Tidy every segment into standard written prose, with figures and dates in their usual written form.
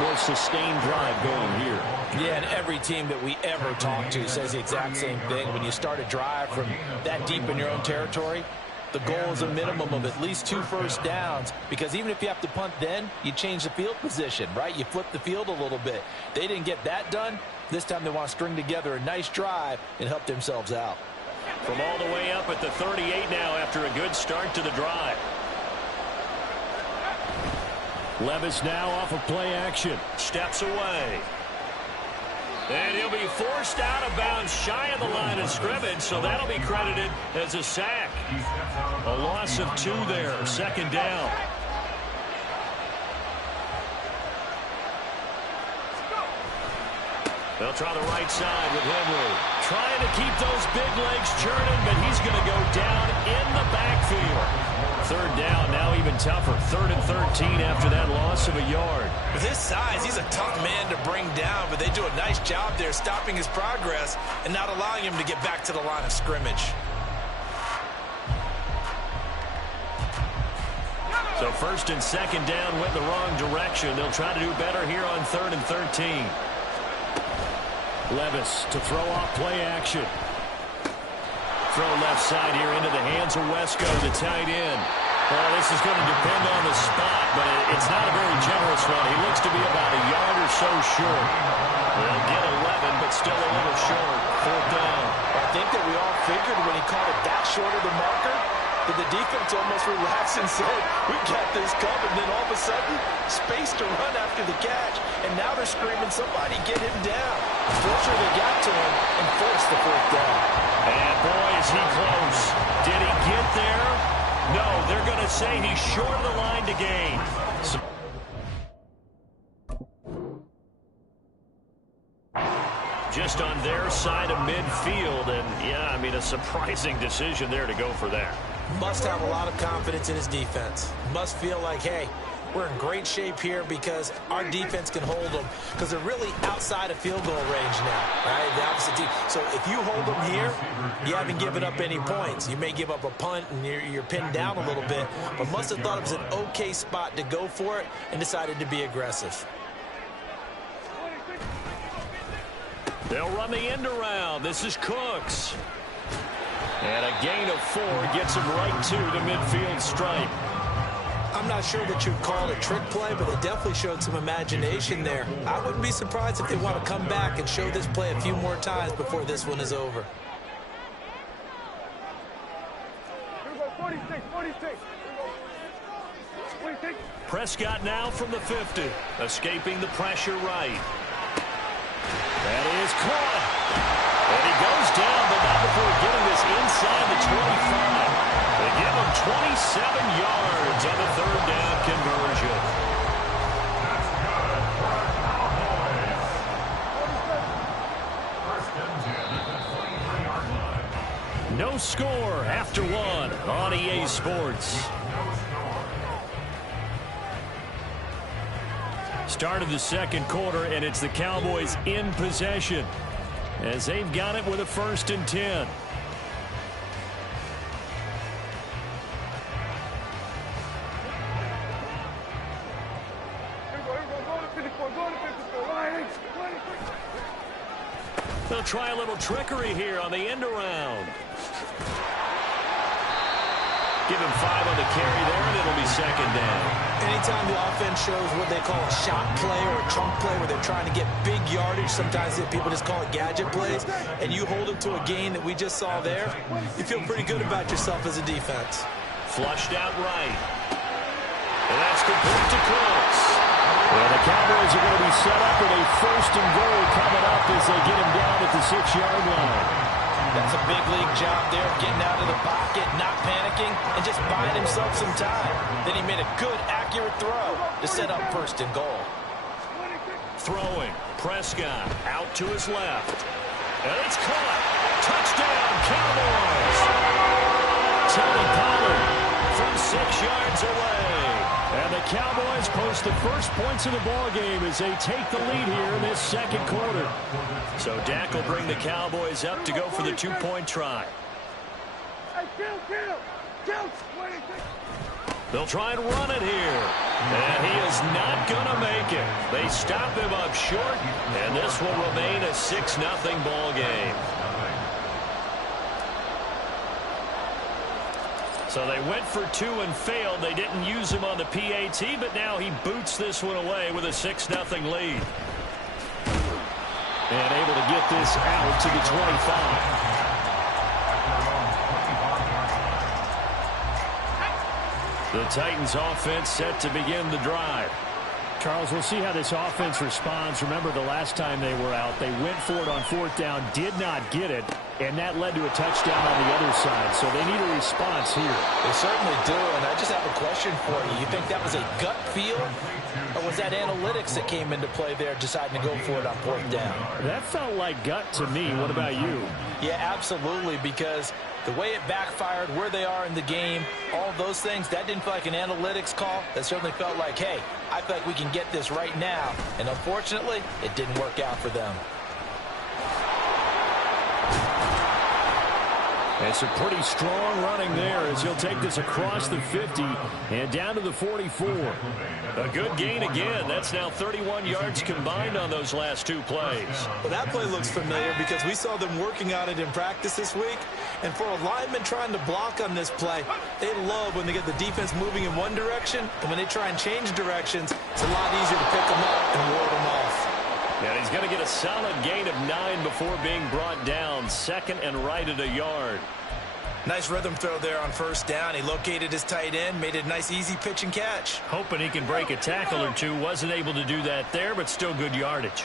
more sustained drive going here. Yeah, and every team that we ever talk to says the exact same thing. When you start a drive from that deep in your own territory, the goal is a minimum of at least 2 first downs, because even if you have to punt then, you change the field position, right? You flip the field a little bit. They didn't get that done. This time they want to string together a nice drive and help themselves out. From all the way up at the 38 now after a good start to the drive. Levis now off of play action. Steps away. And he'll be forced out of bounds shy of the line of scrimmage, so that'll be credited as a sack. A loss of 2 there, 2nd down. They'll try the right side with Henry. Trying to keep those big legs churning, but he's going to go down in the backfield. 3rd down, now even tougher. 3rd and 13 after that loss of a yard. With his size, he's a tough man to bring down, but they do a nice job there stopping his progress and not allowing him to get back to the line of scrimmage. So 1st and 2nd down went the wrong direction. They'll try to do better here on 3rd and 13. Levis to throw off play action. Throw left side here into the hands of Wesco, the tight end. Well, this is going to depend on the spot, but it's not a very generous one. He looks to be about a yard or so short. They'll get 11, but still a little short. 4th down. I think that we all figured when he called it that short of the marker that the defense almost relaxed and said, we got this covered. And then all of a sudden, space to run after the catch. And now they're screaming, somebody get him down. Fortunately, they got to him and forced the 4th down. And boy, is he close. Did he get there? No, they're going to say he's short of the line to gain. Just on their side of midfield, and yeah, I mean, a surprising decision there to go for that. Must have a lot of confidence in his defense. Must feel like, hey, we're in great shape here because our defense can hold them, because they're really outside of field goal range now, right? The opposite team. So if you hold them here, you haven't given up any points. You may give up a punt and you're pinned down a little bit, but must have thought it was an okay spot to go for it and decided to be aggressive. They'll run the end around. This is Cooks. And a gain of 4 gets him right to the midfield stripe. I'm not sure that you'd call it a trick play, but they definitely showed some imagination there. I wouldn't be surprised if they want to come back and show this play a few more times before this one is over. Prescott now from the 50, escaping the pressure right. That is caught. And he goes down, but not before getting this inside the 25. They give him 27 yards on the 3rd down conversion. No score after 1 on EA Sports. Start of the 2nd quarter, and it's the Cowboys in possession as they've got it with a 1st and 10. They'll try a little trickery here on the end around. Give him 5 on the carry there, and it'll be 2nd down. Anytime the offense shows what they call a shot play or a chunk play where they're trying to get big yardage, sometimes people just call it gadget plays, and you hold them to a gain that we just saw there, you feel pretty good about yourself as a defense. Flushed out right. And that's complete to Cooks. And the Cowboys are going to be set up with a 1st and goal coming up as they get him down at the 6-yard line. That's a big league job there, getting out of the pocket, not panicking, and just buying himself some time. Then he made a good, accurate throw to set up 1st and goal. Throwing, Prescott out to his left. And it's caught. Touchdown, Cowboys. Tony Pollard from 6 yards away. And the Cowboys post the first points of the ballgame as they take the lead here in this 2nd quarter. So Dak will bring the Cowboys up to go for the 2-point try. They'll try and run it here. And he is not going to make it. They stop him up short, and this will remain a 6-0 ball game. So they went for 2 and failed. They didn't use him on the PAT, but now he boots this one away with a 6-0 lead. And able to get this out to the 25. The Titans offense set to begin the drive. Charles, we'll see how this offense responds. Remember the last time they were out, they went for it on 4th down, did not get it, and that led to a touchdown on the other side. So they need a response here. They certainly do, and I just have a question for you. You think that was a gut feel, or was that analytics that came into play there deciding to go for it on 4th down? That felt like gut to me. What about you? Yeah, absolutely, because the way it backfired, where they are in the game, all those things, that didn't feel like an analytics call. That certainly felt like, hey, I feel like we can get this right now. And unfortunately, it didn't work out for them. It's a pretty strong running there as he'll take this across the 50 and down to the 44. A good gain again. That's now 31 yards combined on those last 2 plays. Well, that play looks familiar because we saw them working on it in practice this week. And for a lineman trying to block on this play, they love when they get the defense moving in one direction. And when they try and change directions, it's a lot easier to pick them up and ward them off. And he's going to get a solid gain of 9 before being brought down. 2nd and right at a yard. Nice rhythm throw there on 1st down. He located his tight end, made it a nice easy pitch and catch. Hoping he can break a tackle or two. Wasn't able to do that there, but still good yardage.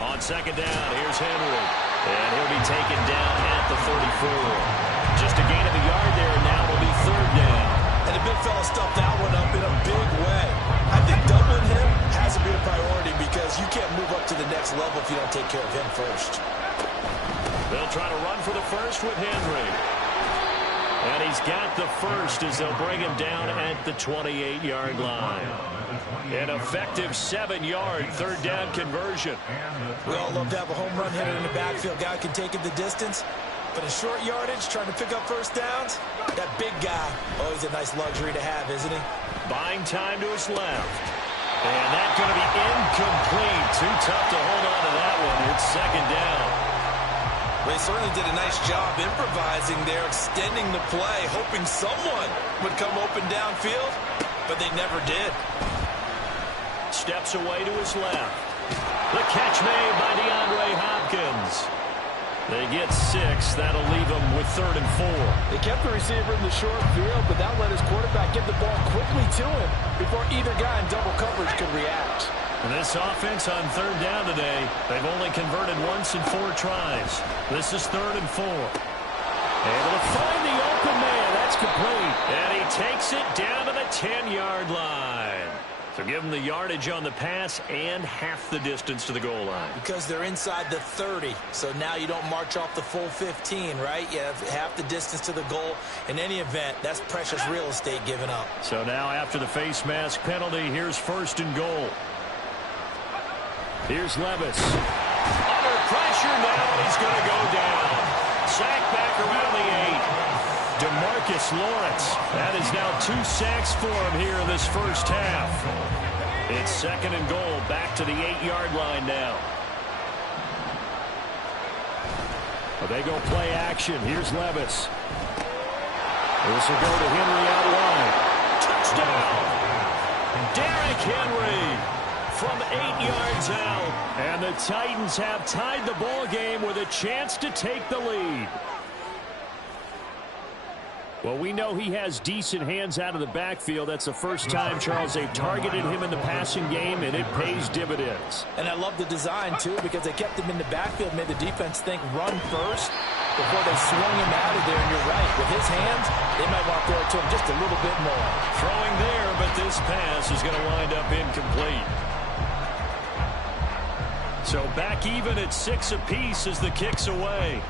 On 2nd down, here's Henry. And he'll be taken down at the 44. Just a gain of a yard there, and now it'll be 3rd down. And the big fella stuffed that one up in a big way. I think doubling him has to be a priority because you can't move up to the next level if you don't take care of him first. They'll try to run for the first with Henry. And he's got the first as they'll bring him down at the 28-yard line. An effective 7-yard 3rd down conversion. We all love to have a home run hitter in the backfield. Guy can take it the distance. But in short yardage, trying to pick up 1st downs, that big guy, always a nice luxury to have, isn't he? Buying time to his left. And that's going to be incomplete. Too tough to hold on to that one. It's 2nd down. They certainly did a nice job improvising there, extending the play, hoping someone would come open downfield, but they never did. Steps away to his left. The catch made by DeAndre Hopkins. They get 6. That'll leave them with 3rd and 4. They kept the receiver in the short field, but that let his quarterback get the ball quickly to him before either guy in double coverage could react. This offense on 3rd down today, they've only converted once in 4 tries. This is 3rd and 4. Able to find the open man. That's complete. And he takes it down to the 10-yard line. So give them the yardage on the pass and half the distance to the goal line. Because they're inside the 30, so now you don't march off the full 15, right? You have half the distance to the goal. In any event, that's precious real estate given up. So now after the face mask penalty, here's 1st and goal. Here's Levis. Under pressure now, he's going to go down. Sacked back around the 8. DeMarcus Lawrence. That is now 2 sacks for him here in this first half. It's 2nd and goal. Back to the 8-yard line now. Well, they go play action. Here's Levis. This will go to Henry out wide. Touchdown! Derrick Henry from 8 yards out. And the Titans have tied the ball game with a chance to take the lead. Well, we know he has decent hands out of the backfield. That's the first time, Charles, they've targeted him in the passing game, and it pays dividends. And I love the design, too, because they kept him in the backfield, made the defense think run first before they swung him out of there. And you're right, with his hands, they might want to throw it to him just a little bit more. Throwing there, but this pass is going to wind up incomplete. So back even at 6 apiece as the kick's away.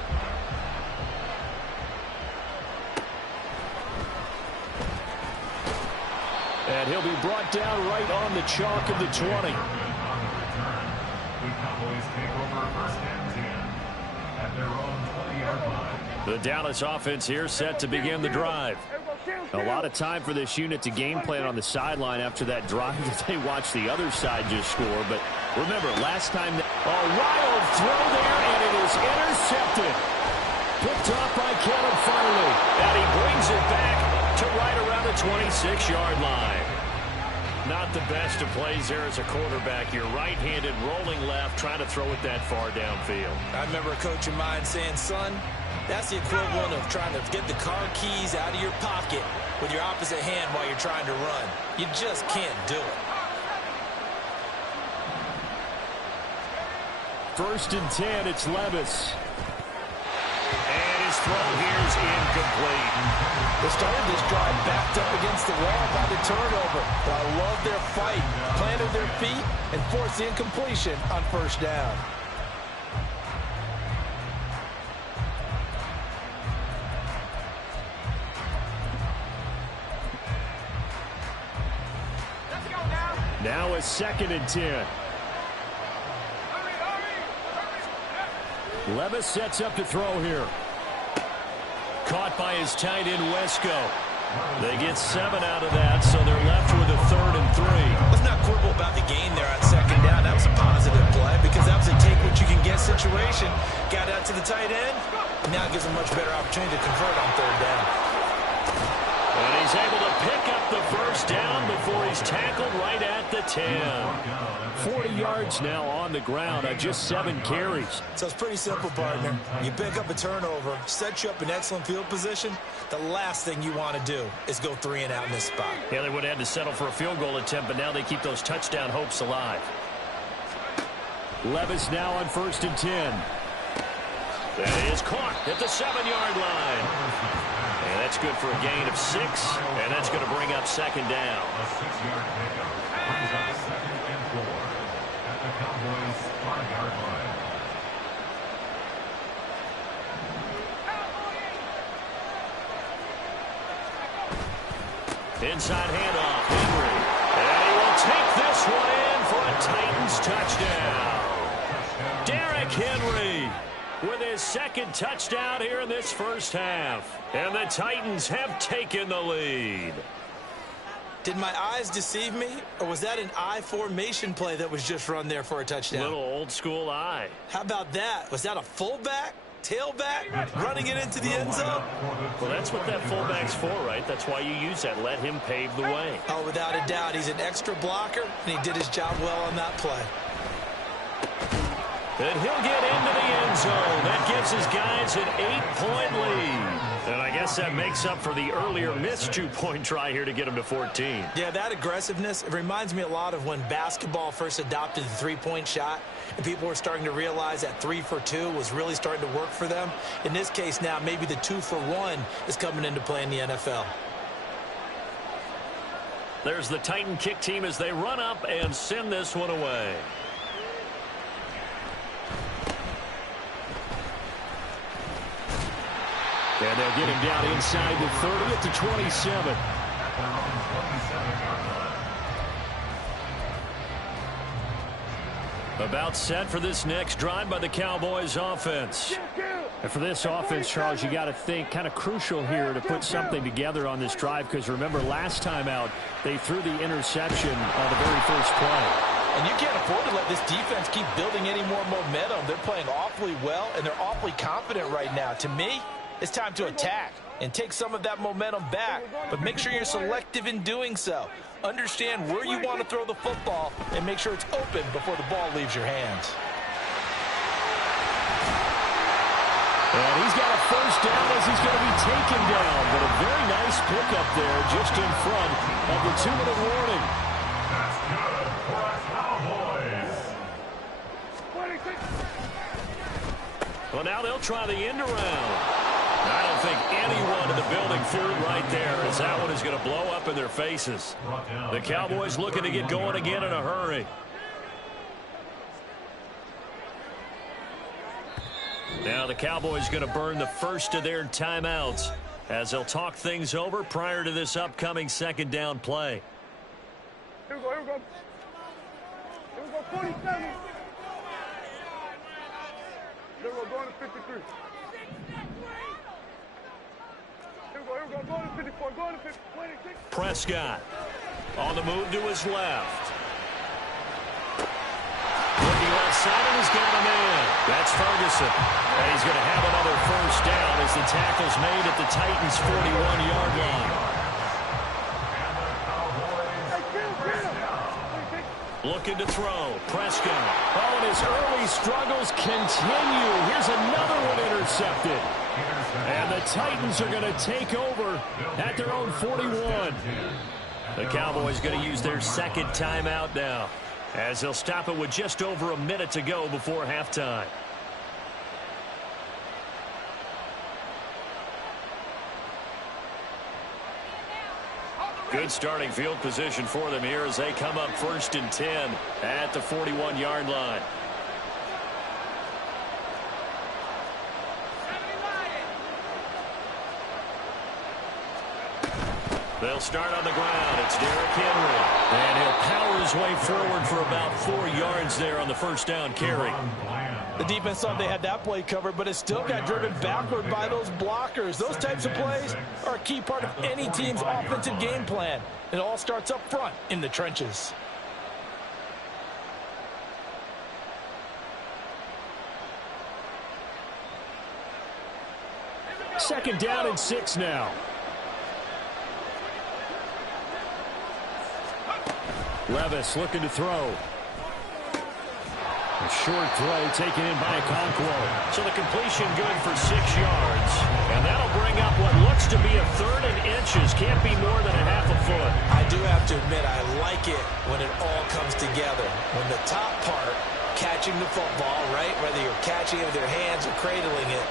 And he'll be brought down right on the chalk of the 20. The Cowboys take over 1st and 10 at their own 20-yard line. The Dallas offense here set to begin the drive. A lot of time for this unit to game plan on the sideline after that drive that they watched the other side just score. But remember, last time, a wild throw there, and it is intercepted. Picked off by Caleb Farley. And he brings it back to right around the 26-yard line. Not the best of plays there as a quarterback. You're right-handed, rolling left, trying to throw it that far downfield. I remember a coach of mine saying, son, that's the equivalent of trying to get the car keys out of your pocket with your opposite hand while you're trying to run. You just can't do it. 1st and 10, it's Levis. And his throw here is incomplete. They started this drive backed up against the wall by the turnover. But I love their fight, planted their feet, and forced the incompletion on 1st down. Now a 2nd and 10. Levis sets up to throw here. Caught by his tight end, Wesco. They get 7 out of that, so they're left with a 3rd and 3. Let's not quibble about the gain there on 2nd down. That was a positive play because that was a take-what-you-can-get situation. Got out to the tight end. Now it gives him a much better opportunity to convert on 3rd down. And he's able to pick up the 1st down before he's tackled right at the 10. 40 yards now on the ground on just 7 carries. So it's pretty simple, partner. You pick up a turnover, set you up in excellent field position. The last thing you want to do is go 3 and out in this spot. Yeah, they would have had to settle for a field goal attempt, but now they keep those touchdown hopes alive. Levis now on 1st and 10. That is caught at the 7-yard line. And that's good for a gain of 6, and that's going to bring up 2nd down. Inside handoff, Henry. And he will take this one in for a Titans touchdown. Derrick Henry with his 2nd touchdown here in this 1st half. And the Titans have taken the lead. Did my eyes deceive me, or was that an I formation play that was just run there for a touchdown? Little old school eye. How about that? Was that a fullback? Tailback? Running it into the end zone? Well, that's what that fullback's for, right? That's why you use that. Let him pave the way. Oh, without a doubt. He's an extra blocker, and he did his job well on that play. And he'll get into the end zone. That gives his guys an 8-point lead. And I guess that makes up for the earlier missed 2-point try here to get him to 14. Yeah, that aggressiveness, it reminds me a lot of when basketball first adopted the 3-point shot, and people were starting to realize that 3 for 2 was really starting to work for them. In this case now, maybe the 2 for 1 is coming into play in the NFL. There's the Titan kick team as they run up and send this one away. And they'll get him down inside the 30 at the 27. About set for this next drive by the Cowboys offense. And for this offense, Charles, you got to think kind of crucial here to put something together on this drive, because remember last time out they threw the interception on the very first play. And you can't afford to let this defense keep building any more momentum. They're playing awfully well, and they're awfully confident right now. To me, it's time to attack and take some of that momentum back, but make sure you're selective in doing so. Understand where you want to throw the football and make sure it's open before the ball leaves your hands. And he's got a 1st down as he's going to be taken down, but a very nice pickup there just in front of the 2-minute warning. Well, now they'll try the end around. I don't think anyone in the building fooled right there, as that one is going to blow up in their faces. The Cowboys looking to get going again in a hurry. Now the Cowboys going to burn the first of their timeouts as they'll talk things over prior to this upcoming 2nd down play. Here we go, here we go. Here we go, 47. Here we go, going to 53. Here we go. Go to 54. Go to 50. 26. Prescott on the move to his left. Looking left side, and he's got him in. That's Ferguson. And he's going to have another first down as the tackle's made at the Titans' 41-yard line. Looking to throw. Prescott. Oh, and his early struggles continue. Here's another one intercepted. And the Titans are going to take over at their own 41. The Cowboys going to use their second timeout now, as they'll stop it with just over a minute to go before halftime. Good starting field position for them here as they come up 1st and 10 at the 41-yard line. They'll start on the ground. It's Derrick Henry. And he'll power his way forward for about 4 yards there on the first down carry. The defense thought they had that play covered, but it still got driven backward by those blockers. Those types of plays are a key part of any team's offensive game plan. It all starts up front in the trenches. Second down and 6 now. Levis looking to throw. A short throw taken in by Okonkwo. So the completion good for 6 yards. And that'll bring up what looks to be a 3rd and inches. Can't be more than a half a foot. I do have to admit, I like it when it all comes together. When the top part, catching the football, right, whether you're catching it with your hands or cradling it,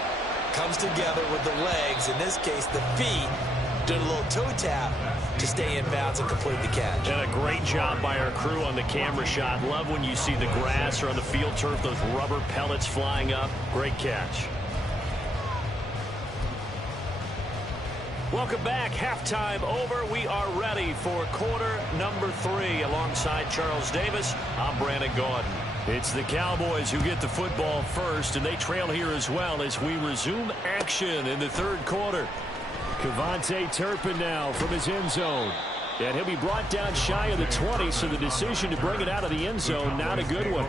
comes together with the legs, in this case the feet, doing a little toe tap to stay in bounds and complete the catch. And a great job by our crew on the camera shot. Love when you see the grass or on the field turf, those rubber pellets flying up. Great catch. Welcome back. Halftime over. We are ready for quarter number 3. Alongside Charles Davis, I'm Brandon Gaudin. It's the Cowboys who get the football first, and they trail here as well as we resume action in the 3rd quarter. Kevontae Turpin now from his end zone. And he'll be brought down shy of the 20, so the decision to bring it out of the end zone, not a good one.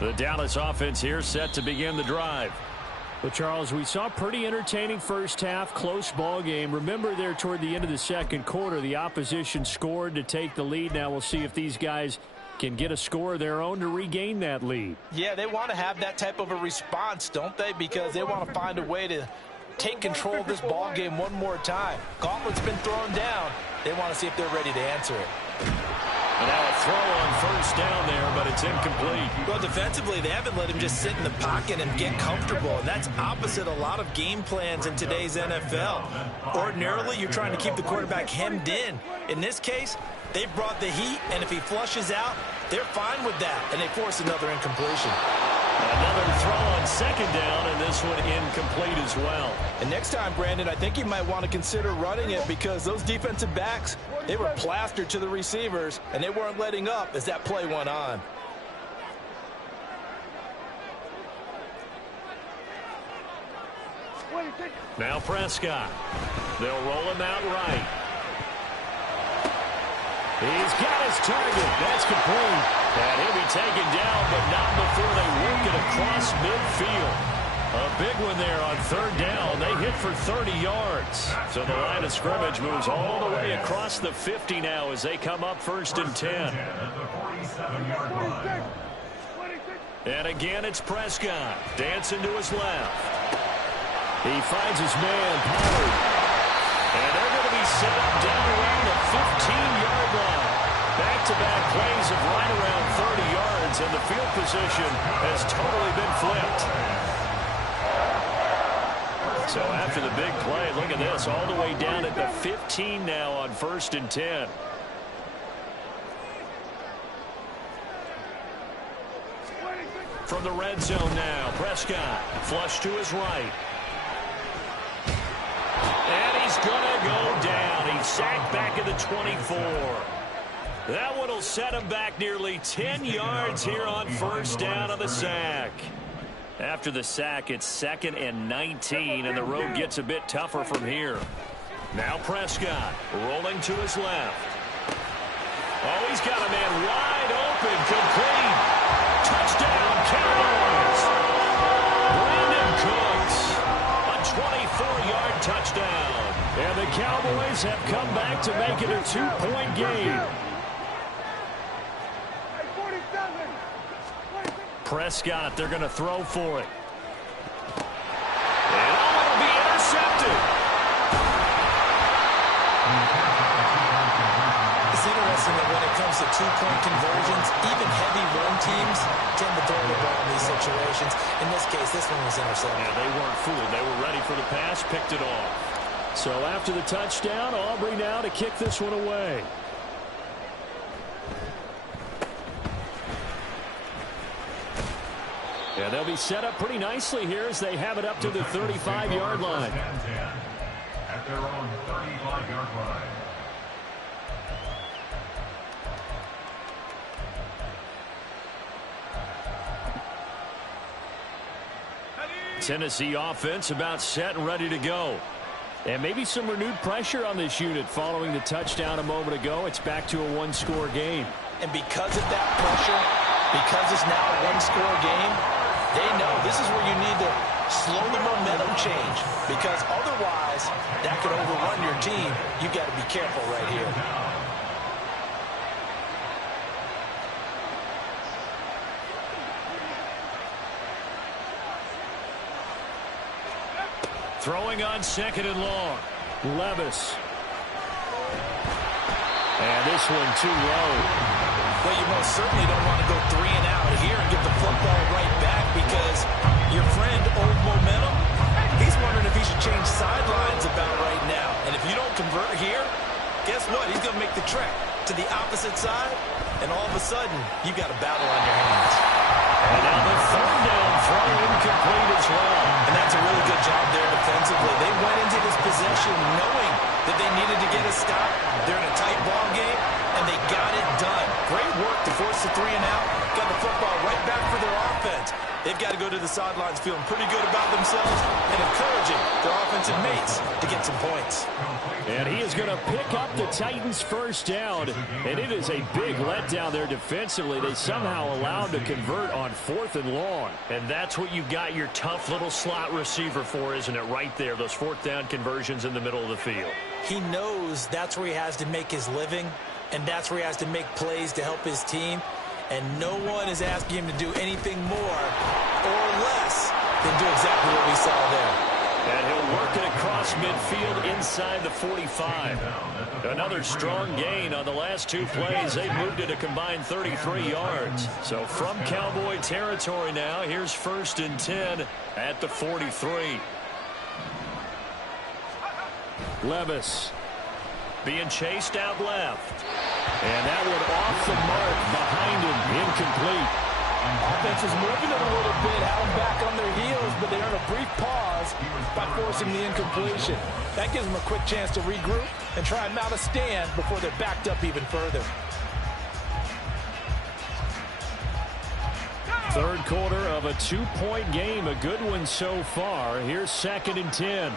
The Dallas offense here set to begin the drive. Well, Charles, we saw a pretty entertaining first half, close ball game. Remember there toward the end of the 2nd quarter, the opposition scored to take the lead. Now we'll see if these guys can get a score of their own to regain that lead. Yeah, they want to have that type of a response, don't they? Because they want to find a way to take control of this ball game one more time. Gauntlet's been thrown down. They want to see if they're ready to answer it. And now a throw on first down there, but it's incomplete. Well, defensively, they haven't let him just sit in the pocket and get comfortable. And that's opposite a lot of game plans in today's NFL. Ordinarily, you're trying to keep the quarterback hemmed in. In this case, they brought the heat, and if he flushes out, they're fine with that, and they force another incompletion. Another throw on second down, and this one incomplete as well. And next time, Brandon, I think you might want to consider running it because those defensive backs, they were plastered to the receivers, and they weren't letting up as that play went on. Now Prescott. They'll roll him out right. He's got his target. That's complete. And he'll be taken down, but not before they work it across midfield. A big one there on 3rd down. They hit for 30 yards. So the line of scrimmage moves all the way across the 50 now as they come up 1st and 10. And again, it's Prescott. Dancing to his left. He finds his man, Pollard. And they're going to be set up down around the 15-yard line. Back-to-back plays of right around 30 yards, and the field position has totally been flipped. So after the big play, look at this, all the way down at the 15 now on 1st and 10. From the red zone now, Prescott, flush to his right. And he's going to go down. He's sacked back at the 24. That one will set him back nearly 10 yards here on 1st down on the sack. After the sack, it's 2nd and 19, and the road gets a bit tougher from here. Now Prescott rolling to his left. Oh, he's got a man wide open, complete. Touchdown, Cowboys. Brandon Cooks, a 24-yard touchdown. And the Cowboys have come back to make it a 2-point game. Prescott, they're going to throw for it. And it'll be intercepted. It's interesting that when it comes to two-point conversions, even heavy run teams tend to throw the ball in these situations. In this case, this one was intercepted. Yeah, they weren't fooled. They were ready for the pass, picked it off. So after the touchdown, Aubrey now to kick this one away. Yeah, they'll be set up pretty nicely here as they have it up to the 35-yard line. At their own 35-yard line. Tennessee offense about set and ready to go. And maybe some renewed pressure on this unit following the touchdown a moment ago. It's back to a one-score game. And because of that pressure, because it's now a one-score game, they know this is where you need to slow the momentum change, because otherwise that could overrun your team. You've got to be careful right here. Throwing on 2nd and long. Levis. And this one too low. Well, you most certainly don't want to go 3 and out here and get the football right back, because your friend, Old Momentum, he's wondering if he should change sidelines about right now. And if you don't convert here, guess what? He's going to make the trek to the opposite side, and all of a sudden, you've got a battle on your hands. And now the 3rd down throw incomplete as well. And that's a really good job there defensively. They went into this possession knowing that they needed to get a stop. They're in a tight ball game, and they got it done. Great work to force the 3 and out. Got the football right back for their offense. They've got to go to the sidelines feeling pretty good about themselves and encouraging their offensive mates to get some points. And he is going to pick up the Titans' first down. And it is a big letdown there defensively. They somehow allowed to convert on 4th and long. And that's what you've got your tough little slot receiver for, isn't it? Right there, those 4th down conversions in the middle of the field. He knows that's where he has to make his living, and that's where he has to make plays to help his team. And no one is asking him to do anything more or less than do exactly what we saw there. And he'll work it across midfield inside the 45. Another strong gain on the last 2 plays. They've moved it a combined 33 yards. So from Cowboy territory now, here's 1st and 10 at the 43. Levis being chased out left. And that one off the mark behind him, incomplete. Offense is moving it a little bit, had them back on their heels, but they earn a brief pause by forcing the incompletion. That gives them a quick chance to regroup and try and mount a stand before they're backed up even further. 3rd quarter of a 2-point game, a good one so far. Here's 2nd and 10.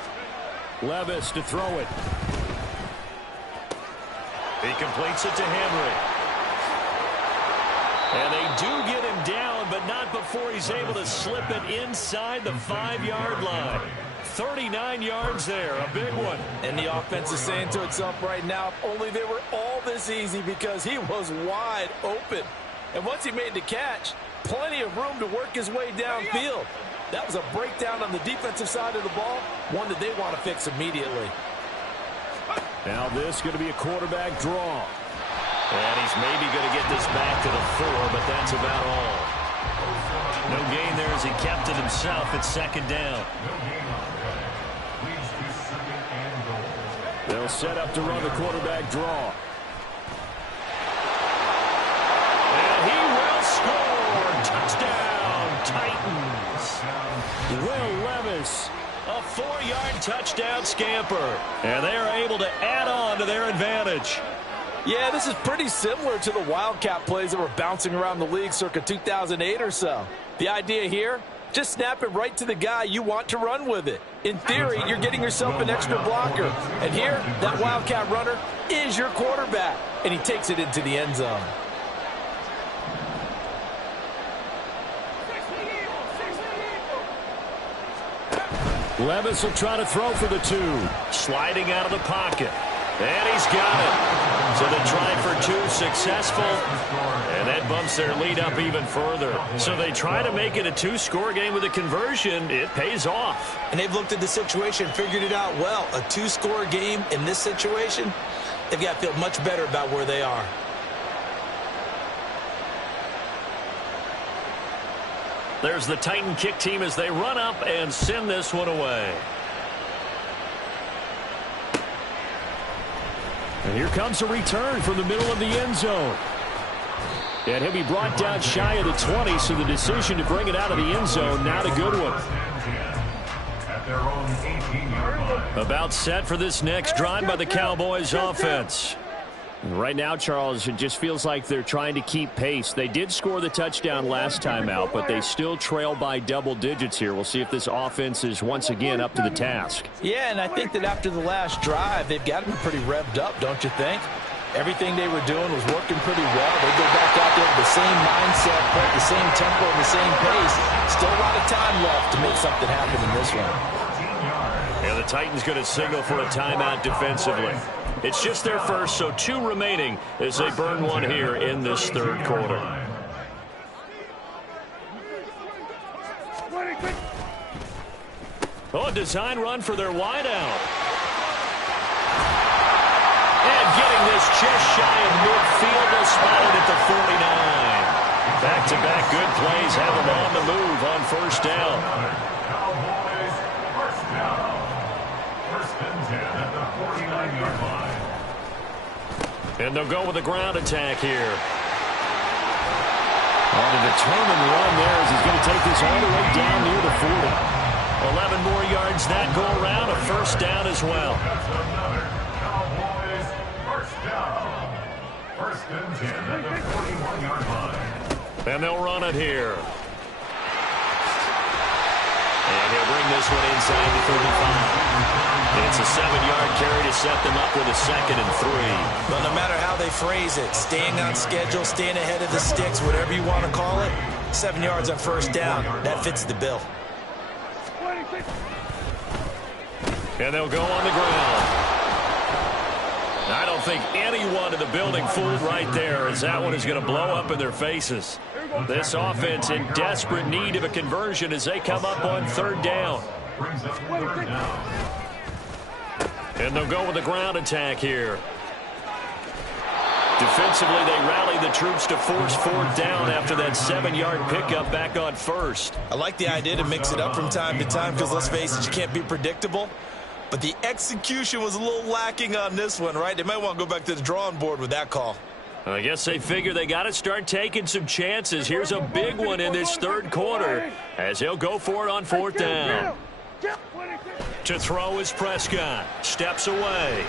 Levis to throw it. He completes it to Henry. And they do get him down, but not before he's able to slip it inside the 5-yard line. 39 yards there, a big one. And the offense is saying to itself right now, if only they were all this easy, because he was wide open. And once he made the catch, plenty of room to work his way downfield. That was a breakdown on the defensive side of the ball, one that they want to fix immediately. Now this is going to be a quarterback draw. And he's maybe going to get this back to the 4, but that's about all. No gain there as he kept it himself at 2nd down. They'll set up to run the quarterback draw. And he will score. Touchdown, Titans. Will Levis, A 4-yard touchdown scamper. And they are able to add on to their advantage. Yeah, this is pretty similar to the Wildcat plays that were bouncing around the league circa 2008 or so. The idea here, Just snap it right to the guy you want to run with it. In theory, you're getting yourself an extra blocker. And here, that Wildcat runner is your quarterback. And he takes it into the end zone. Levis will try to throw for the 2. Sliding out of the pocket. And he's got it. So the try for 2 successful. And that bumps their lead up even further. So they try to make it a 2-score game with a conversion. It pays off. And they've looked at the situation, figured it out well. A 2-score game in this situation, they've got to feel much better about where they are. There's the Titan kick team as they run up and send this one away. And here comes a return from the middle of the end zone. And he'll be brought down shy of the 20, so the decision to bring it out of the end zone, not a good one. About set for this next drive by the Cowboys offense. Right now, Charles, it just feels like they're trying to keep pace. They did score the touchdown last time out, but they still trail by double digits here. We'll see if this offense is once again up to the task. Yeah, and I think that after the last drive, they've got to be pretty revved up, don't you think? Everything they were doing was working pretty well. They go back out there with the same mindset, play at the same tempo and the same pace. Still a lot of time left to make something happen in this one. And the Titans going to signal for a timeout defensively. It's just their first, so 2 remaining as they burn one here in this third quarter. Oh, a design run for their wideout. And getting this just shy of midfield, they'll spot it at the 49. Back-to-back good plays have them on the move on first down. Cowboys, first down. First and 10 at the 49-yard line. And they'll go with a ground attack here. On a determined run there as he's going to take this all the way down near the 40. 11 more yards that go around, a first down as well. That's another Cowboys first down. First and 10 at the 41-yard line. And they'll run it here. And he'll bring this one inside the 35. It's a 7-yard carry to set them up with a 2nd and 3. Well, no matter how they phrase it, staying on schedule, staying ahead of the sticks, whatever you want to call it, 7 yards on first down, that fits the bill. And they'll go on the ground. I don't think anyone in the building fooled right there, as that one is going to blow up in their faces. This offense in desperate need of a conversion as they come up on third down. Brings up third down. And they'll go with a ground attack here. Defensively, they rally the troops to force fourth down after that 7-yard pickup back on first. I like the idea to mix it up from time to time because, let's face it, you can't be predictable. But the execution was a little lacking on this one, right? They might want to go back to the drawing board with that call. I guess they figure they got to start taking some chances. Here's a big one in this third quarter as he'll go for it on fourth down. To throw is Prescott. Steps away.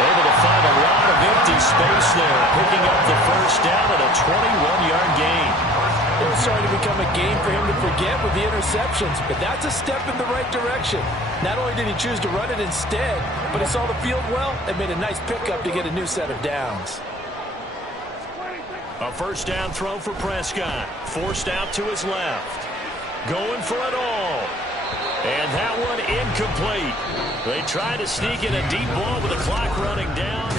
Able to find a lot of empty space there, picking up the first down at a 21-yard gain. It was starting to become a game for him to forget with the interceptions, but that's a step in the right direction. Not only did he choose to run it instead, but he saw the field well and made a nice pickup to get a new set of downs. A first down throw for Prescott. Forced out to his left. Going for it all. And that one incomplete. They try to sneak in a deep ball with the clock running down.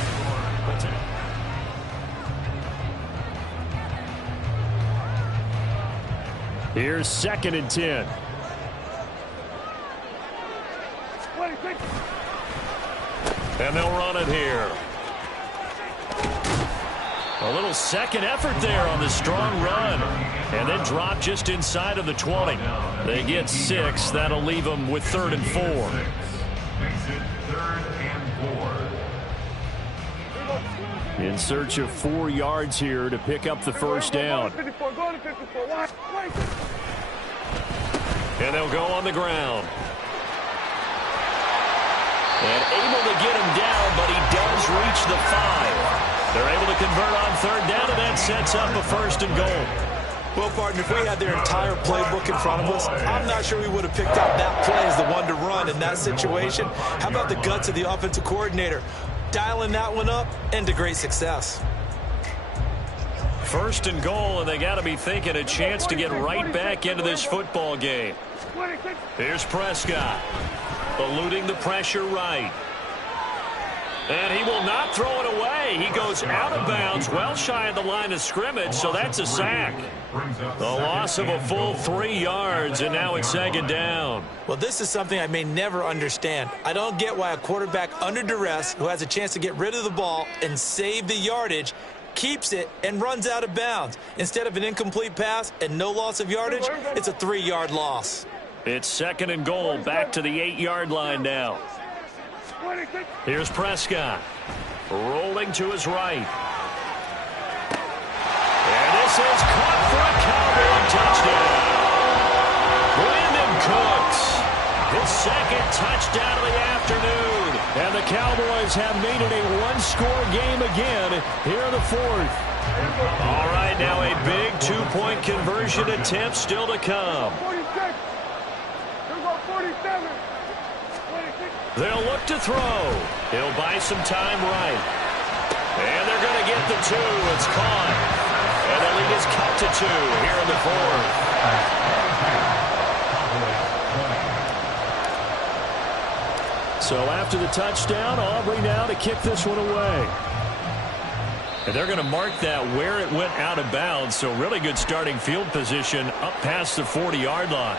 Here's 2nd and 10. And they'll run it here. A little second effort there on the strong run. And then drop just inside of the 20. They get 6. That'll leave them with 3rd and 4. In search of 4 yards here to pick up the first down. And they'll go on the ground. And able to get him down, but he does reach the 5. They're able to convert on third down, and that sets up a 1st and goal. Well, partner, if we had their entire playbook in front of us, I'm not sure we would have picked out that play as the one to run in that situation. How about the guts of the offensive coordinator? Dialing that one up into great success. 1st and goal, and they got to be thinking a chance to get right back into this football game. Here's Prescott, eluding the pressure right. And he will not throw it away. He goes out of bounds, well shy of the line of scrimmage, so that's a sack. The loss of a full 3 yards, and now it's 2nd down. Well, this is something I may never understand. I don't get why a quarterback under duress who has a chance to get rid of the ball and save the yardage keeps it and runs out of bounds. Instead of an incomplete pass and no loss of yardage, it's a 3-yard loss. It's 2nd and goal, back to the 8-yard line now. Here's Prescott, rolling to his right. And this is caught for a Cowboy touchdown. Brandon Cooks, his 2nd touchdown of the afternoon. And the Cowboys have made it a 1-score game again here in the 4th. All right, now a big 2-point conversion attempt still to come. 46. Here we go, 47. They'll look to throw. He'll buy some time right. And they're going to get the 2. It's caught. And the lead is cut to 2 here in the 4th. So after the touchdown, Aubrey now to kick this one away. And they're going to mark that where it went out of bounds. So really good starting field position up past the 40-yard line.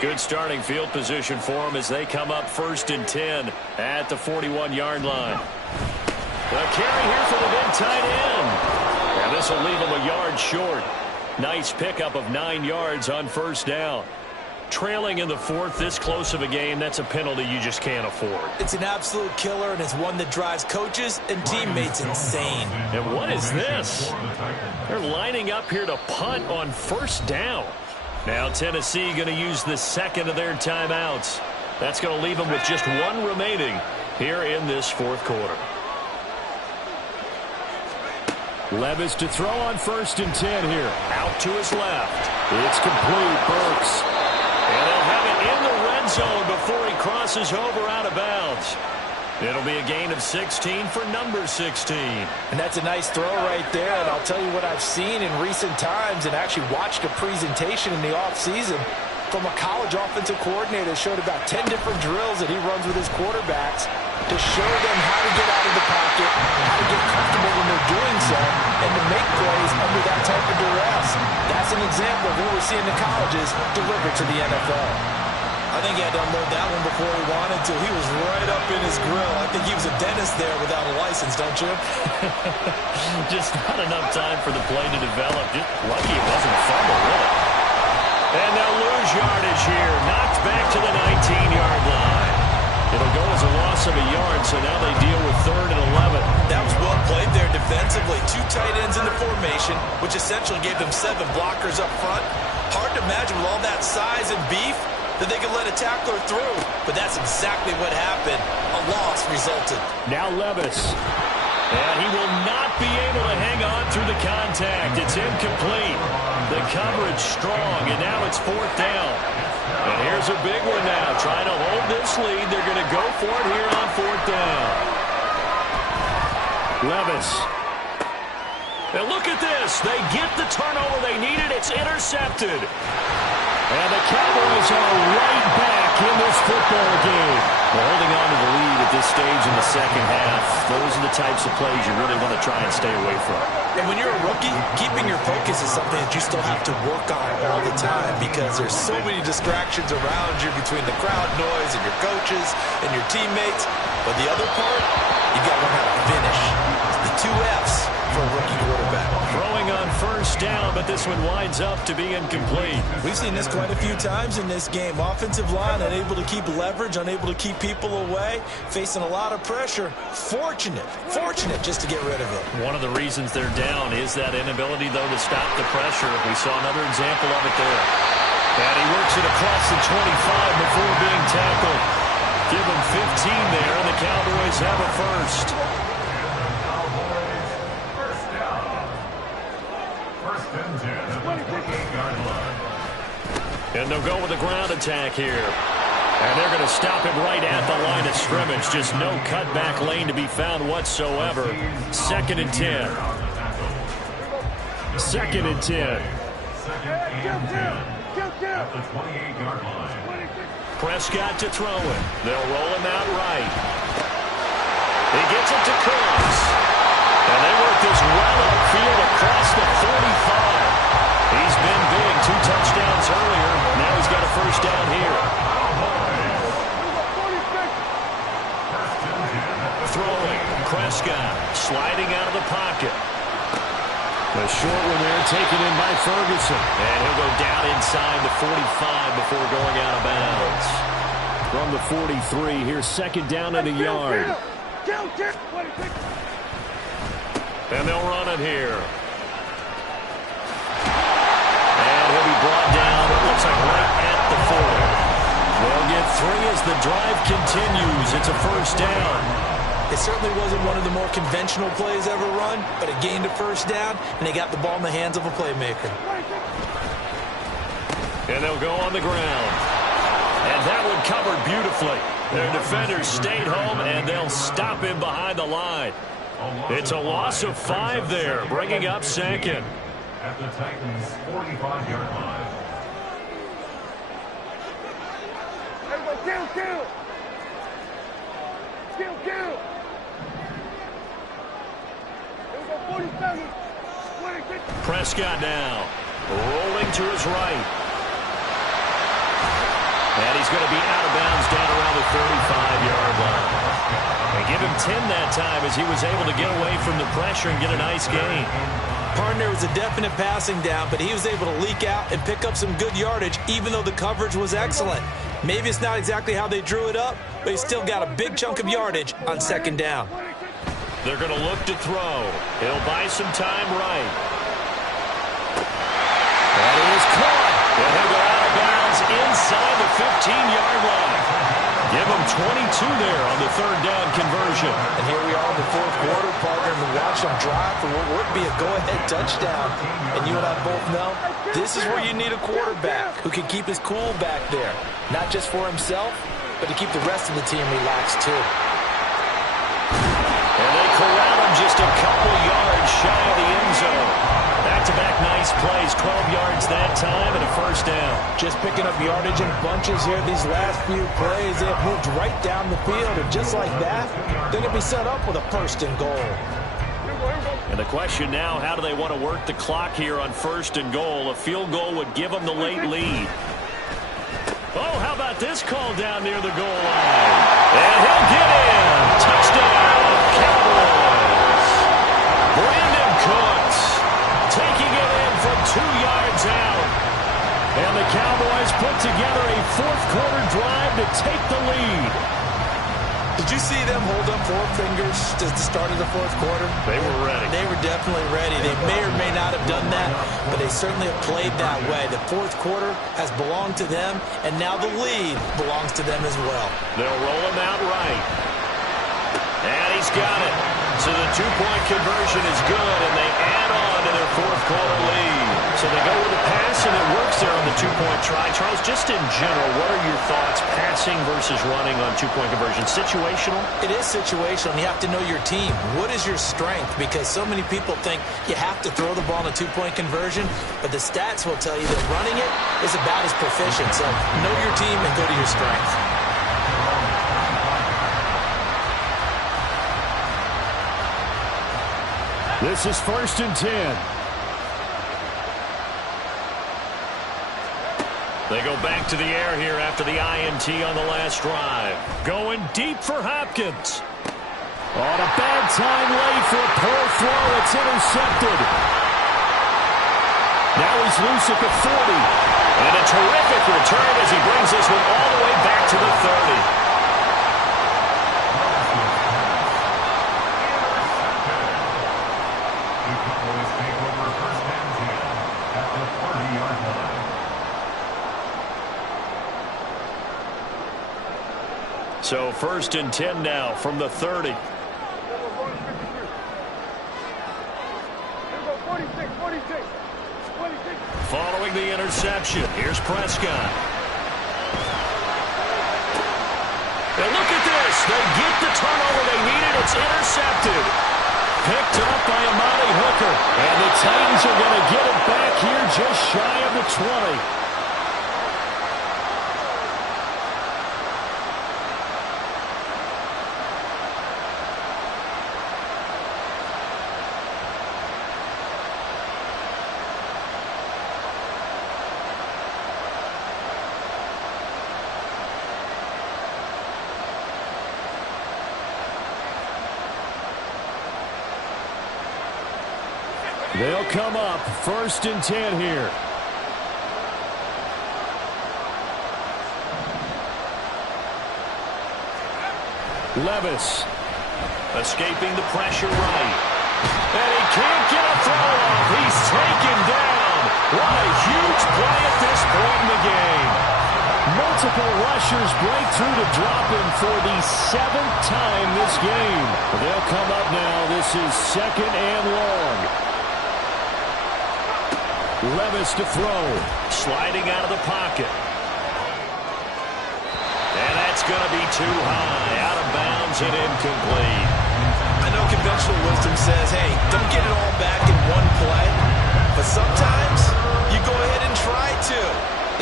Good starting field position for them as they come up 1st and 10 at the 41-yard line. The carry here for the big tight end. And this will leave them a yard short. Nice pickup of 9 yards on 1st down. Trailing in the 4th, this close of a game, that's a penalty you just can't afford. It's an absolute killer, and it's one that drives coaches and teammates insane. And what is this? They're lining up here to punt on 1st down. Now Tennessee going to use the 2nd of their timeouts. That's going to leave them with just 1 remaining here in this 4th quarter. Levis to throw on 1st and 10 here. Out to his left. It's complete. Burks. And they'll have it in the red zone before he crosses over out of bounds. It'll be a gain of 16 for number 16. And that's a nice throw right there. And I'll tell you what I've seen in recent times and actually watched a presentation in the offseason from a college offensive coordinator that showed about 10 different drills that he runs with his quarterbacks to show them how to get out of the pocket, how to get comfortable when they're doing so, and to make plays under that type of duress. That's an example of what we're seeing in colleges delivered to the NFL. I think he had to unload that one before he wanted to. He was right up in his grill. I think he was a dentist there without a license, don't you? Just not enough time for the play to develop. Just lucky it wasn't a fumble, really. And they'll lose yardage here. Knocked back to the 19-yard line. It'll go as a loss of a yard, so now they deal with 3rd and 11. That was well played there defensively. 2 tight ends in the formation, which essentially gave them 7 blockers up front. Hard to imagine with all that size and beef that they could let a tackler through. But that's exactly what happened. A loss resulted. Now Levis. And he will not be able to hang on through the contact. It's incomplete. The coverage strong, and now it's 4th down. And here's a big one now. Trying to hold this lead. They're going to go for it here on 4th down. Levis. And look at this. They get the turnover they needed. It's intercepted. And the Cowboys are right back in this football game. Well, holding on to the lead at this stage in the 2nd half, those are the types of plays you really want to try and stay away from. And when you're a rookie, keeping your focus is something that you still have to work on all the time because there's so many distractions around you between the crowd noise and your coaches and your teammates. But the other part, you got to learn how to finish. It's the 2 F's for a rookie quarterback. Throwing on 1st down, but this one winds up to be incomplete. We've seen this quite a few times in this game. Offensive line unable to keep leverage, unable to keep people away, facing a lot of pressure. Fortunate just to get rid of it. One of the reasons they're down is that inability, though, to stop the pressure. We saw another example of it there. And he works it across the 25 before being tackled. Give them 15 there, and the Cowboys have a first. Cowboys, first down. First and 10 at the 28-yard line. And they'll go with the ground attack here. And they're going to stop him right at the line of scrimmage. Just no cutback lane to be found whatsoever. 2nd and 10. 2nd and 10. Second and 10 at the 28-yard line. Prescott to throw it. They'll roll him out right. He gets it to Cooks. And they work this well upfield across the 45. He's been big. 2 touchdowns earlier. Now he's got a first down here. Throwing. Prescott sliding out of the pocket. The short one there taken in by Ferguson. And he'll go down inside the 45 before going out of bounds. From the 43, here's 2nd down and a yard. And they'll run it here. And he'll be brought down, it looks like right at the 40. They'll get 3 as the drive continues. It's a first down. It certainly wasn't one of the more conventional plays ever run, but it gained a first down, and they got the ball in the hands of a playmaker. And they'll go on the ground. And that one covered beautifully. Their defenders stayed home, and they'll stop him behind the line. It's a loss of 5 there, bringing up 2nd. At the Titans' 45-yard line. Kill. Prescott now rolling to his right. And he's going to be out of bounds down around the 35-yard line. They give him 10 that time as he was able to get away from the pressure and get a nice gain. Partner was a definite passing down, but he was able to leak out and pick up some good yardage, even though the coverage was excellent. Maybe it's not exactly how they drew it up, but he still got a big chunk of yardage on 2nd down. They're going to look to throw. He'll buy some time right. That is caught. And he'll go out of bounds inside the 15-yard line. Give him 22 there on the 3rd down conversion. And here we are in the 4th quarter, partner, and we watch them drive for what would be a go-ahead touchdown. And you and I both know this is where you need a quarterback who can keep his cool back there. Not just for himself, but to keep the rest of the team relaxed too. And they corral him just a couple yards shy of the end zone. Back-to-back nice plays, 12 yards that time and a first down. Just picking up yardage in bunches here these last few plays. They have moved right down the field, and just like that, they're going to be set up with a 1st and goal. And the question now, how do they want to work the clock here on 1st and goal? A field goal would give them the late lead. Oh, how about this call down near the goal line? And he'll get in. Touchdown, Cowboys. Brandon Cooks taking it in from 2 yards out. And the Cowboys put together a 4th quarter drive to take the lead. Did you see them hold up 4 fingers at the start of the 4th quarter? They were ready. They were definitely ready. They may or may not have done that, but they certainly have played that way. The 4th quarter has belonged to them, and now the lead belongs to them as well. They'll roll him out right. And he's got it. So the 2-point conversion is good, and they add on to their 4th quarter lead. So they go with a pass, and it works there on the 2-point try. Charles, just in general, what are your thoughts passing versus running on 2-point conversion? Situational? It is situational. You have to know your team. What is your strength? Because so many people think you have to throw the ball in a 2-point conversion, but the stats will tell you that running it is about as proficient. So know your team and go to your strength. This is 1st and 10. They go back to the air here after the INT on the last drive. Going deep for Hopkins. On a bad time late for a poor throw. It's intercepted. Now he's loose at the 40. And a terrific return as he brings this one all the way back to the 30. So 1st and 10 now from the 30. Here we go, 46, 46, 46. Following the interception, here's Prescott. And look at this. They get the turnover they needed. It's intercepted. Picked up by Amani Hooker. And the Titans are going to get it back here just shy of the 20. They'll come up 1st and 10 here. Levis escaping the pressure right. And he can't get a throw off. He's taken down. What a huge play at this point in the game. Multiple rushers break through to drop him for the 7th time this game. They'll come up now. This is 2nd and long. Levis to throw. Sliding out of the pocket. And that's going to be too high. Out of bounds and incomplete. I know conventional wisdom says, hey, don't get it all back in one play. But sometimes you go ahead and try to.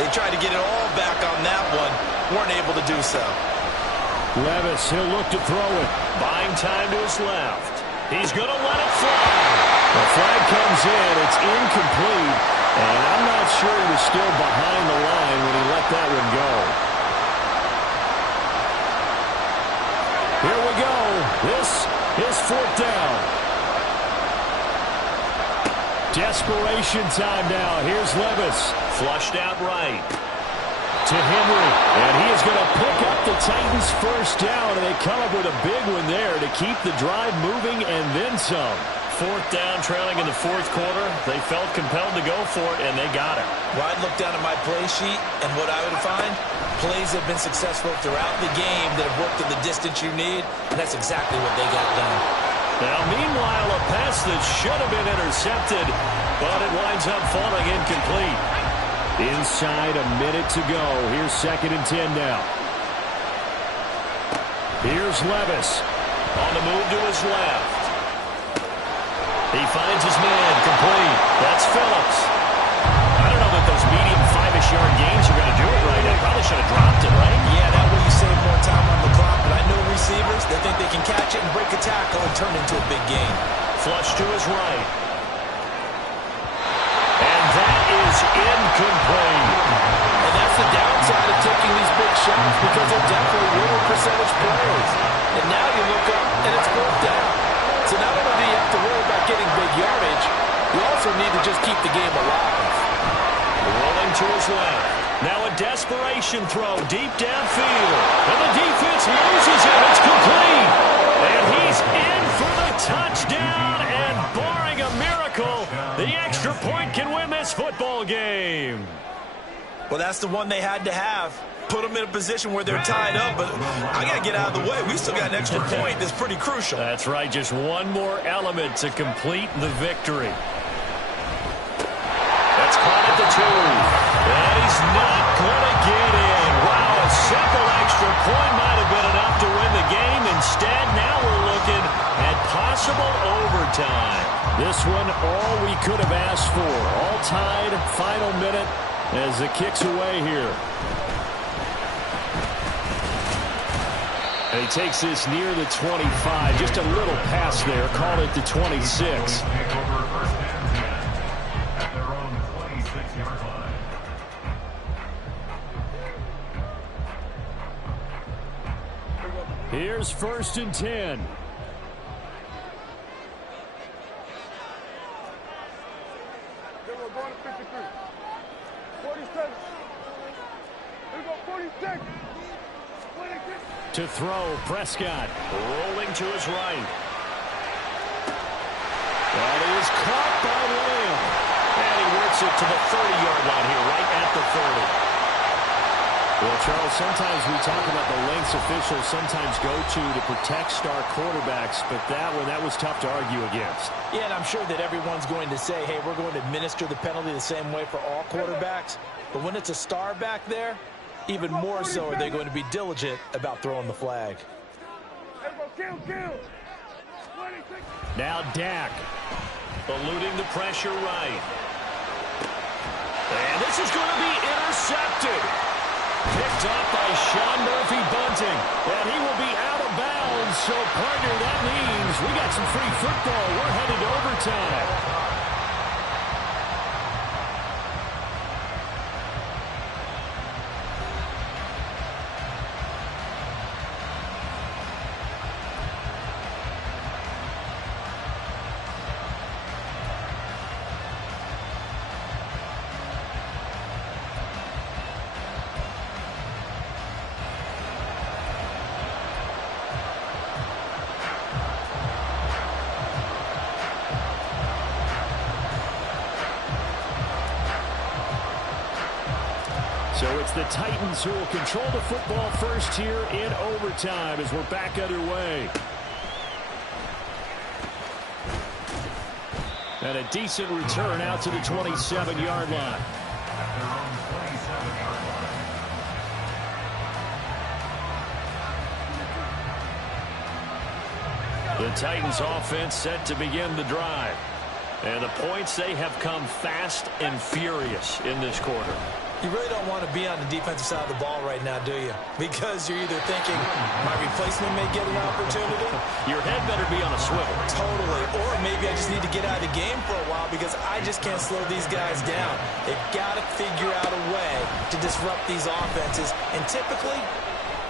They tried to get it all back on that one. Weren't able to do so. Levis, he'll look to throw it. Buying time to his left. He's going to let it fly. The flag comes in. It's incomplete. And I'm not sure he was still behind the line when he let that one go. Here we go. This is 4th down. Desperation time now. Here's Levis. Flushed out right. To Henry. And he is going to pick up the Titans' 1st down. And they come up with a big one there to keep the drive moving and then some. 4th down, trailing in the 4th quarter. They felt compelled to go for it, and they got it. Well, I'd look down at my play sheet, and what I would find, plays have been successful throughout the game that have worked in the distance you need, and that's exactly what they got done. Now, meanwhile, a pass that should have been intercepted, but it winds up falling incomplete. Inside a minute to go. Here's 2nd and 10 now. Here's Levis. On the move to his left. He finds his man, complete. That's Phillips. I don't know that those medium 5-ish yard gains are going to do it right now. Probably should have dropped it, right? Yeah, that way you save more time on the clock. But I know receivers, they think they can catch it and break a tackle and turn into a big game. Flush to his right. And that is incomplete. And that's the downside of taking these big shots because they're definitely lower percentage plays. And now you look up and it's 4th down. So not only do you have to worry about getting big yardage, you also need to just keep the game alive. Rolling to his left. Now a desperation throw deep downfield. And the defense loses it. It's complete. And he's in for the touchdown. And barring a miracle, the extra point can win this football game. Well, that's the one they had to have. Put them in a position where they're tied up, but I got to get out of the way. We still got an extra point that's pretty crucial. That's right, just one more element to complete the victory. That's caught at the 2. And he's not going to get in. Wow, a simple extra point might have been enough to win the game. Instead, now we're looking at possible overtime. This one, all we could have asked for. All tied, final minute as the kick's away here. And he takes this near the 25. Just a little pass there. Call it the 26. Here's 1st and 10. Here we go, going to 53. 47. Here we go, 46. 26. To throw, Prescott rolling to his right. That is caught by Lamb. And he works it to the 30-yard line here, right at the 30. Well, Charles, sometimes we talk about the lengths officials sometimes go to protect star quarterbacks, but that was tough to argue against. Yeah, and I'm sure that everyone's going to say, hey, we're going to administer the penalty the same way for all quarterbacks. But when it's a star back there, even more so are they going to be diligent about throwing the flag. Now Dak eluding the pressure right. And this is going to be intercepted. Picked up by Sean Murphy Bunting. And he will be out of bounds. So, partner, that means we got some free football. We're headed to overtime. So it's the Titans who will control the football first here in overtime as we're back underway. And a decent return out to the 27-yard line. The Titans offense set to begin the drive. And the points, they have come fast and furious in this quarter. You really don't want to be on the defensive side of the ball right now, do you? Because you're either thinking, my replacement may get an opportunity. Your head better be on a swivel. Totally. Or maybe I just need to get out of the game for a while because I just can't slow these guys down. They've got to figure out a way to disrupt these offenses. And typically,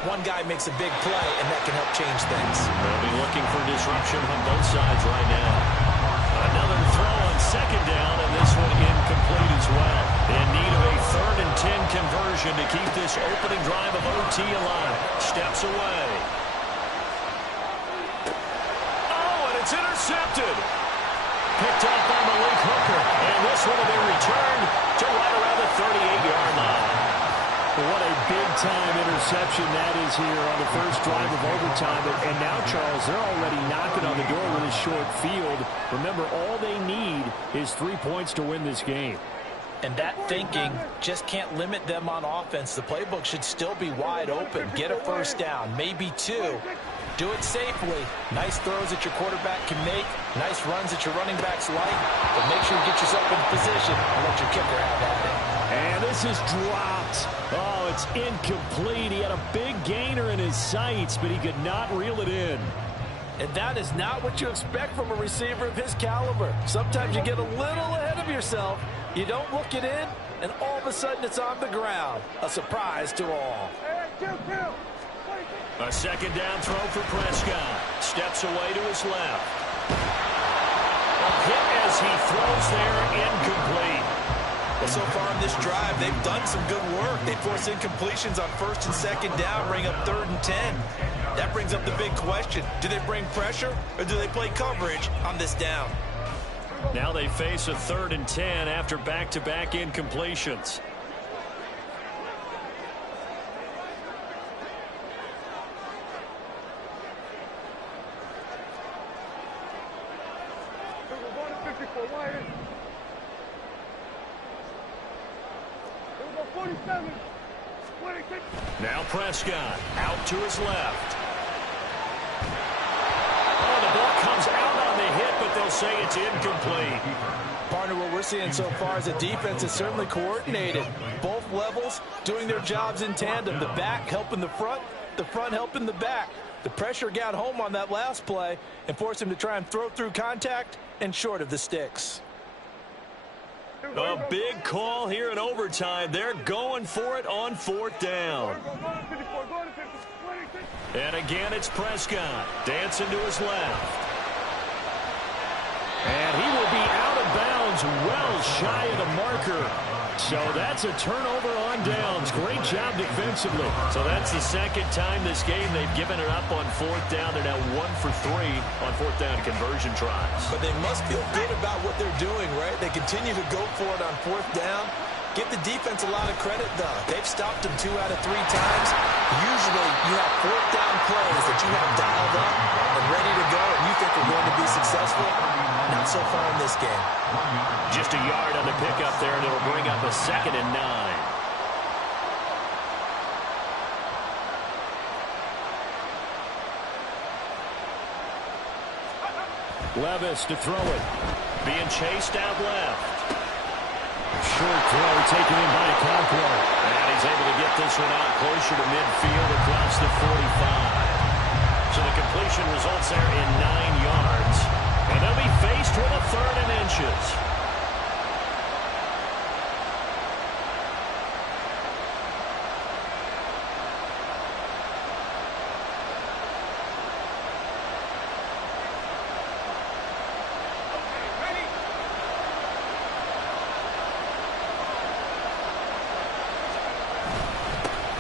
one guy makes a big play, and that can help change things. They'll be looking for disruption on both sides right now. Another throw on second down, and this one incomplete as well. In need of a 3rd and 10 conversion to keep this opening drive of OT alive. Steps away. Oh, and it's intercepted. Picked up by Malik Hooker. And this one will be returned to right around the 38-yard line. What a big-time interception that is here on the first drive of overtime. And now, Charles, they're already knocking on the door with a short field. Remember, all they need is 3 points to win this game. And that thinking just can't limit them on offense. The playbook should still be wide open. Get a first down, maybe 2. Do it safely. Nice throws that your quarterback can make. Nice runs that your running backs like. But make sure you get yourself in position and let your kicker have at it. And this is dropped. Oh, it's incomplete. He had a big gainer in his sights, but he could not reel it in. And that is not what you expect from a receiver of his caliber. Sometimes you get a little ahead of yourself. You don't look it in, and all of a sudden it's on the ground. A surprise to all. A second down throw for Prescott. Steps away to his left. A hit as he throws there, incomplete. Well, so far in this drive, they've done some good work. They force incompletions on 1st and 2nd down, bring up 3rd and 10. That brings up the big question. Do they bring pressure, or do they play coverage on this down? Now they face a 3rd and 10 after back-to-back incompletions. Now Prescott out to his left. Oh, the ball comes out on the hit, but they'll say it's incomplete. Partner, what we're seeing so far is a defense is certainly coordinated. Both levels doing their jobs in tandem. The back helping the front helping the back. The pressure got home on that last play and forced him to try and throw through contact and short of the sticks. A big call here in overtime. They're going for it on 4th down. And again, it's Prescott. Dancing to his left. And he will be out of bounds well shy of the marker. So that's a turnover on downs. Great job defensively. So that's the second time this game they've given it up on 4th down. They're now 1 for 3 on 4th down conversion tries. But they must feel good about what they're doing, right? They continue to go for it on 4th down. Give the defense a lot of credit, though. They've stopped them 2 out of 3 times. Usually, you have 4th down plays that you have dialed up and ready to go, and you think are going to be successful. Not so far in this game. Just a yard on the pickup there, and it'll bring up a 2nd and 9. Levis to throw it. Being chased out left. Short throw taken in by Conquer. And he's able to get this one out closer to midfield across the 45. So the completion results there in 9 yards. And they'll be faced with a 3rd and inches.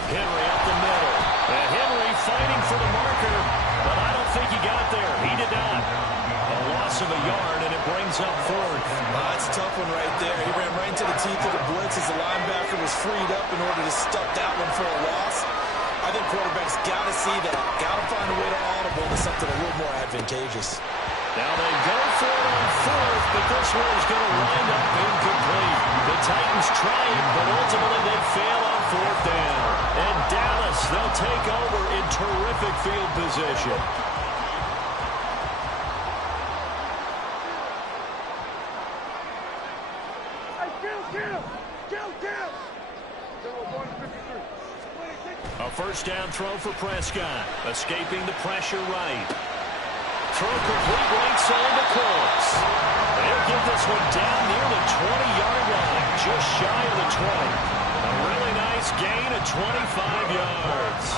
Henry up the middle. And Henry fighting for the marker, but I don't think he got there. He did not. A loss of a yard, and it brings up 4th. That's a tough one right there. He ran right into the teeth of the blitz as the linebacker was freed up in order to stuff that one for a loss. I think quarterbacks got to see that. Got to find a way to audible to something a little more advantageous. Now they go for it on 4th, but this one is going to wind up incomplete. The Titans try it, but ultimately they fail on 4th down. And Dallas, they'll take over in terrific field position. A 1st down throw for Prescott, escaping the pressure right. Throw complete right side to Cooks. They'll get this one down near the 20-yard line, just shy of the 20. A really nice gain of 25 yards.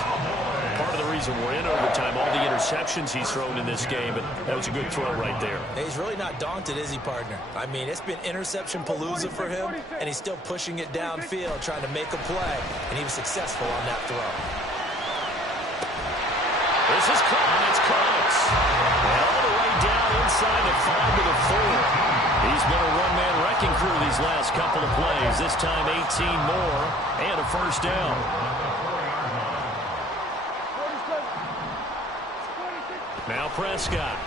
Part of the reason we're in overtime, all the interceptions he's thrown in this game, but that was a good throw right there. He's really not daunted, is he, partner? I mean, it's been interception palooza for him, and he's still pushing it downfield, trying to make a play, and he was successful on that throw. This is caught. It's Cooks. And all the way down inside the 5 to the 4. He's been a one-man wrecking crew these last couple of plays. This time 18 more and a 1st down. Now Prescott.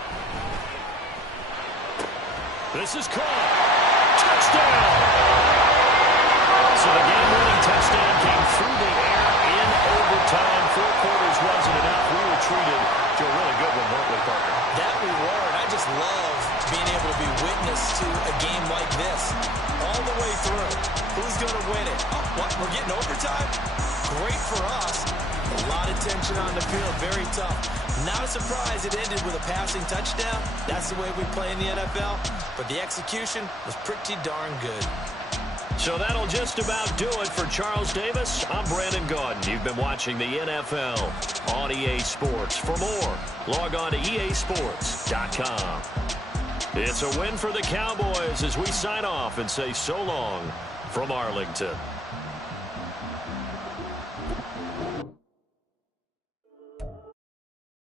This is caught. Touchdown. So the game-winning touchdown came through the air in overtime. 4 quarters wasn't enough. We were treated to a really good one, weren't we, Parker? That we were, and I just love being able to be witness to a game like this. All the way through. Who's going to win it? Oh, what? We're getting overtime? Great for us. A lot of tension on the field. Very tough. Not a surprise it ended with a passing touchdown. That's the way we play in the NFL. But the execution was pretty darn good. So that'll just about do it for Charles Davis. I'm Brandon Gaudin. You've been watching the NFL on EA Sports. For more, log on to easports.com. It's a win for the Cowboys as we sign off and say so long from Arlington.